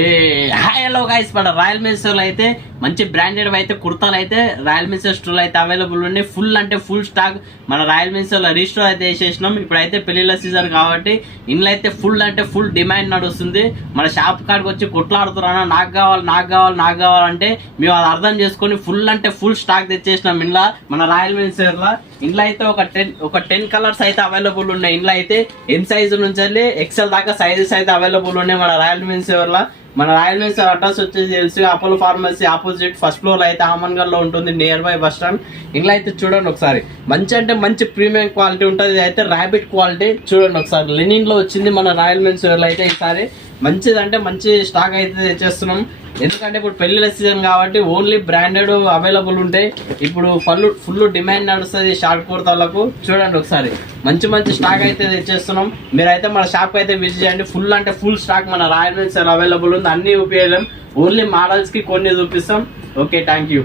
Hello guys, మన royal మెన్స్టోర్లో అయితే మంచి బ్రాండెడ్ అయితే కుర్తాలు అయితే రాయల్ మెన్స్టోర్ స్టోర్లో అయితే అవైలబుల్ ఉన్నాయి. ఫుల్ అంటే ఫుల్ స్టాక్ మన రాయల్ మెన్స్టోర్లో రీస్టోర్ అయితే వేసేసినాం. ఇప్పుడైతే పెళ్లిళ్ళ సీజన్ కాబట్టి ఇంట్లో అయితే ఫుల్ అంటే ఫుల్ డిమాండ్ నడుస్తుంది. మన షాప్ కాడికి వచ్చి కొట్లాడుతున్నా నాకు కావాలంటే మేము అది అర్థం చేసుకొని ఫుల్ అంటే ఫుల్ స్టాక్ తెచ్చేసినాం. ఇంట్లో మన రాయల్ మెన్స్టోర్లో ఇంట్లో అయితే ఒక 10 కలర్స్ అయితే అవైలబుల్ ఉన్నాయి. ఇంట్లో అయితే ఎం సైజు నుంచి ఎక్సెల్ దాకా సైజెస్ అయితే అవైలబుల్ ఉన్నాయి మన రాయల్ మెన్స్టోర్లో. మన రాయల్ మెన్స్టోర్ అడ్రస్ వచ్చేసి తెలిసి Apollo pharmacy opposite first floor అయితే ఆమన్గల్ లో ఉంటుంది, నియర్ బై బస్ స్టాండ్. ఇంట్లో అయితే చూడండి ఒకసారి, మంచి అంటే మంచి ప్రీమియం క్వాలిటీ ఉంటుంది. ఇది అయితే ర్యాబిట్ క్వాలిటీ చూడండి ఒకసారి. లెనిన్ లో వచ్చింది మన రాయల్ మెన్స్టోర్ లో అయితే. ఈసారి మంచిదంటే మంచి స్టాక్ అయితే తెచ్చేస్తున్నాం. ఎందుకంటే ఇప్పుడు పెళ్లిళ్ళ సీజన్ కాబట్టి ఓన్లీ బ్రాండెడ్ అవైలబుల్ ఉంటాయి. ఇప్పుడు ఫుల్ డిమాండ్ నడుస్తుంది షార్ట్ కుర్తాలకు. చూడండి ఒకసారి, మంచి స్టాక్ అయితే తెచ్చేస్తున్నాం. మీరైతే మన షాప్ అయితే విజిట్ చేయండి. ఫుల్ అంటే ఫుల్ స్టాక్ మన రాయల్ మెన్స్టోర్ అవైలబుల్ ఉంది. అన్ని ఉపయోగం, ఓన్లీ మోడల్స్ కి కొన్ని చూపిస్తాం. Okay, thank you.